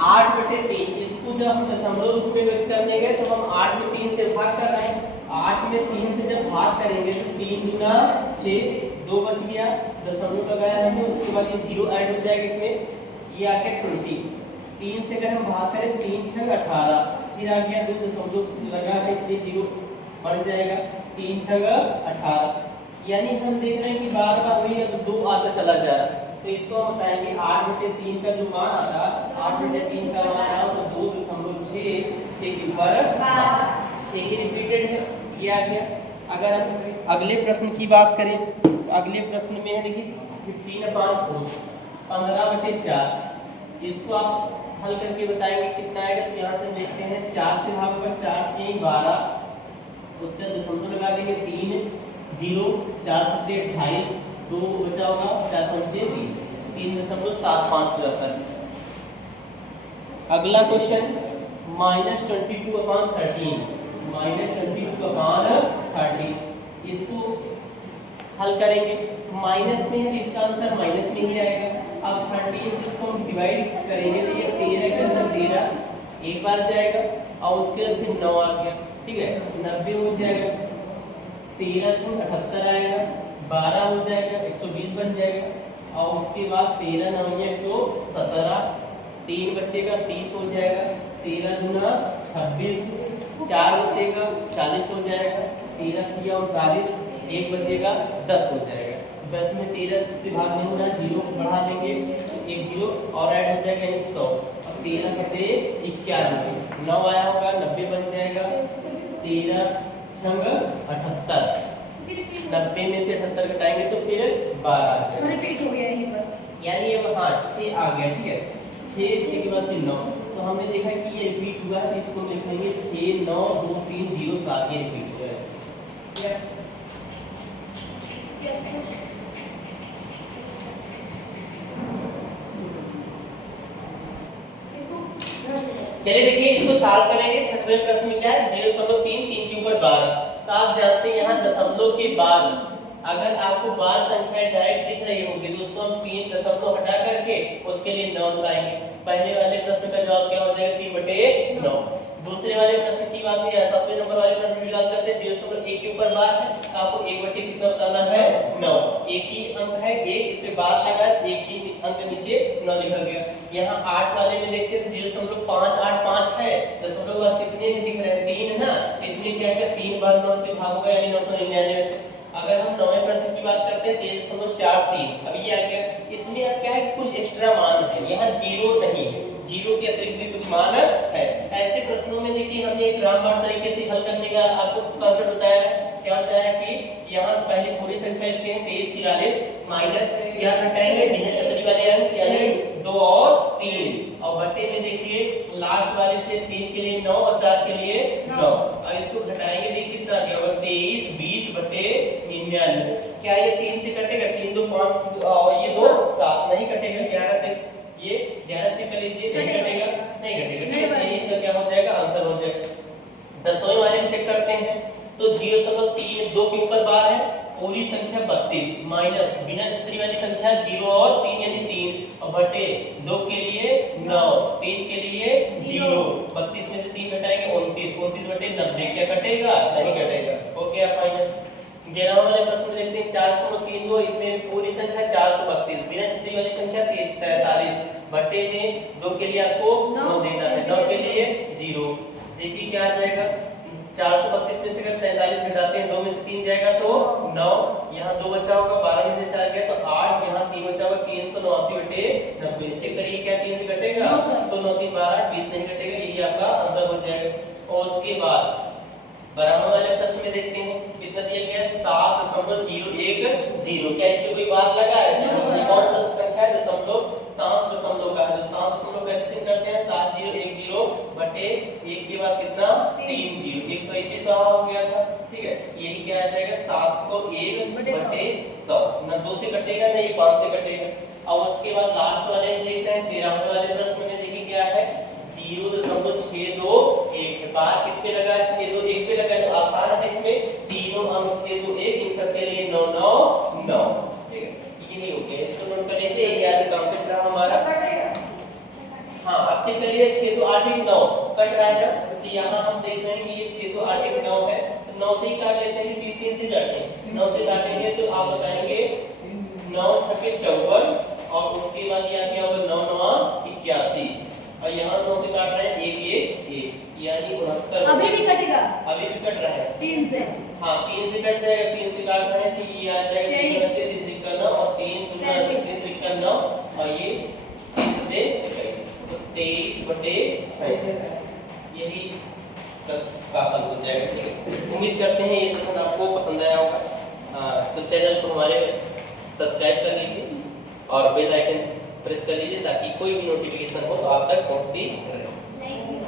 8/3 इसको जब हम दशमलव रूप में व्यक्त करने गए तो हम 8 में 3 से भाग कर रहे हैं। 8 में 3 से जब भाग करेंगे तो 3 दूना 6, 2 बच गया, दशमलव का गया हमने, उसके बाद ये 0 ऐड हो जाएगा इसमें, ये आ गया 20। 3 से अगर हम भाग करें 3 छंग 18, फिर आ गया 2 दशमलव लगा के इसलिए 0 बढ़ जाएगा, 3 छंग 18। यानी हम देख रहे हैं कि बार बार वही 2 आता चला जा रहा है। तो इसको हम बताएंगे 8/3 का जो मान आता, 8/3 का मान आया तो 2.6 6 के ऊपर 6 ही रिपीटेड है, ये आ गया। अगर हम अगले प्रश्न की बात करें तो अगले प्रश्न में है देखिए 15/4 15/4, इसको आप हल करके बताएंगे कितना आएगा। तो यहाँ से देखते हैं 4 से भाग पर 4 3 12, उसका दशमलव लगा देंगे 3 0 4 7 28, 2 बचा होगा 4 5 20, 3.75 बराबर। अगला क्वेश्चन -22/13 -22/13, इसको हल करेंगे। माइनस में है इसका आंसर माइनस में ही आएगा। अब 13 से इसको हम डिवाइड करेंगे तो ये 13 के अंदर 13 एक बार जाएगा और उसके बाद फिर 9 आ गया, ठीक है, 90 हो जाएगा, 13 से 78 आएगा, 12 हो जाएगा, 120 बन जाएगा और उसके बाद 13 9 117, 3 बचेगा 30 हो जाएगा, 13 दूना 26, 4 बचेगा 40 हो जाएगा, 13 किया 39, 1 बचेगा 10 हो जाएगा। 10 में 13 से भाग नहीं होना, 0 बढ़ा देंगे, 1 0 और ऐड हो जाएगा यानी 100, और 13 7 91, 9 आया होगा 90 बन जाएगा, 13 छंग 78, 90 में से 78 घटाएंगे तो फिर 12 आ जाएगा, रिपीट हो गया यही बात, यानी अब हाँ 6 आ गया, ठीक है, 6 के बाद फिर 9। तो हमने देखा कि ये रिपीट हुआ है, इसको लिख लेंगे 6 9 2 3 0 7, ये रिपीट हुआ है। यस चलिए देखिए इसको सॉल्व करेंगे। 6वें प्रश्न में क्या है 0.3 3 के ऊपर 12। तो आप जानते हैं यहाँ दशमलव के बाद अगर आपको बार संख्या डायरेक्ट दिख रही होगी तो उसको हम 3 दशमलव हटा करके उसके लिए 9 लगाएंगे। पहले वाले प्रश्न का जवाब क्या हो जाएगा 3/9। दूसरे वाले प्रश्न की बात नहीं है, 7वें नंबर वाले प्रश्न की बात करते हैं 0.1 के ऊपर बार है तो आपको 1/, कितना बताना है 9, एक ही अंक है 1, इस पे बार लगा, एक ही अंक नीचे 9 लिखा गया। यहाँ 8 वाले में देखते हैं 0.585 है, दशमलव बाद कितने में दिख रहे हैं 3 है ना, इसमें क्या है 3 बार 9 से भाग होगा यानी 999 से। अगर हम 9वें प्रश्न की बात करते हैं 3.43, अब ये आ गया, इसमें अब क्या है कुछ एक्स्ट्रा मान है, यहाँ 0 नहीं है, 0 के अतिरिक्त भी कुछ मान है। ऐसे प्रश्नों में देखिए हमने एक रामबाण तरीके से हल करने का आपको कॉन्सेप्ट बताया है। क्या बताया कि यहाँ से पहले पूरी संख्या लिखते हैं 23 43 माइनस क्या घटाएंगे बिना छतरी वाले अंक यानी 2 और 3 और बटे में देखिए लास्ट वाले से 3 के लिए 9 और 4 के लिए 9। अब इसको घटाएंगे देखिए कितना क्या होगा 23 20 बटे 99। क्या ये 3 से कटेगा 3 2 5 और ये 2 7 नहीं कटेगा, 11 से ये 11 से कर लीजिए नहीं कटेगा, नहीं कटेगा, यही सर क्या हो जाएगा आंसर हो जाएगा। 10वें वाले में चेक करते हैं तो 0.3 2 के ऊपर बार है, पूरी संख्या 32 माइनस बिना छतरी वाली संख्या 0 और 3 यानी 3 और बटे 2 के लिए 9 3 के लिए 0, 32 में से 3 घटाएंगे 29 29 बटे 90 क्या कटेगा नहीं कटेगा, हो गया फाइनल। 11वें वाले प्रश्न में देखते हैं 432, इसमें पूरी संख्या 432 बिना छतरी वाली संख्या 43 बटे में 2 के लिए आपको 9 देना है, 9 के लिए 0। देखिए क्या आ जाएगा 432 में से अगर 43 घटाते हैं 2 में से 3 जाएगा तो 9, यहाँ 2 बचा होगा, 12 में से 4 गया तो 8, यहाँ 3 बचा होगा, 389 बटे 90। चेक करिए क्या 3 से घटेगा तो 9 3 12 20 नहीं घटेगा, यही आपका आंसर हो जाएगा। और उसके बाद 12वें वाले प्रश्न में देखते हैं कितना दिया गया है 7.010। क्या इसके कोई बात लगा है, कौन सा संख्या है दशमलव 7 दशमलव का है, तो 7 दशमलव कैसे चेक करते हैं 7010 बटे 1 के बाद कितना 30, एक तो ऐसे 100 हो गया था, ठीक है, यही क्या आ जाएगा 701 बटे 100, ना 2 से कटेगा ना ये 5 से कटेगा। और उसके बाद लास्ट वाले में देखते हैं 13वें वाले प्रश्न में देखिए क्या है 0.621, बार किस पे लगा है 621 पे लगा है, तो आसान है इसमें तीनों अंक 621 इन सब के लिए 9 9 9, ठीक है, ये नहीं हो गया, इसको नोट कर लीजिए, ये क्या कॉन्सेप्ट रहा हमारा। हाँ अब चेक करिए 6 तो 8 1 9 कट रहा है ना, तो यहाँ हम देख रहे हैं कि ये 6 तो 8 1 9 है, तो 9 से ही काट लेते हैं कि 3 से काटते हैं। 9 से काटेंगे तो आप बताएंगे 9 छके 54 और उसके बाद यह क्या होगा 9 9 81 और यहाँ 9 से काट रहे हैं 1 1 1 यानी 69। अभी भी कटेगा, अभी भी कट रहा है 3 से। हाँ 3 से कट जाएगा, 3 से काट रहे हैं तो ये आ जाएगा 3 से 3 का 9 और 3 दूना 3 का 9 और ये 3 से 21 तो 23 बटे 37 यही बस का हल हो जाएगा। ठीक है, उम्मीद करते हैं ये सेशन आपको पसंद आया होगा। तो चैनल को हमारे सब्सक्राइब कर लीजिए और बेल आइकन प्रेस कर लीजिए ताकि कोई भी नोटिफिकेशन हो तो आप तक पहुंचती रहे। नहीं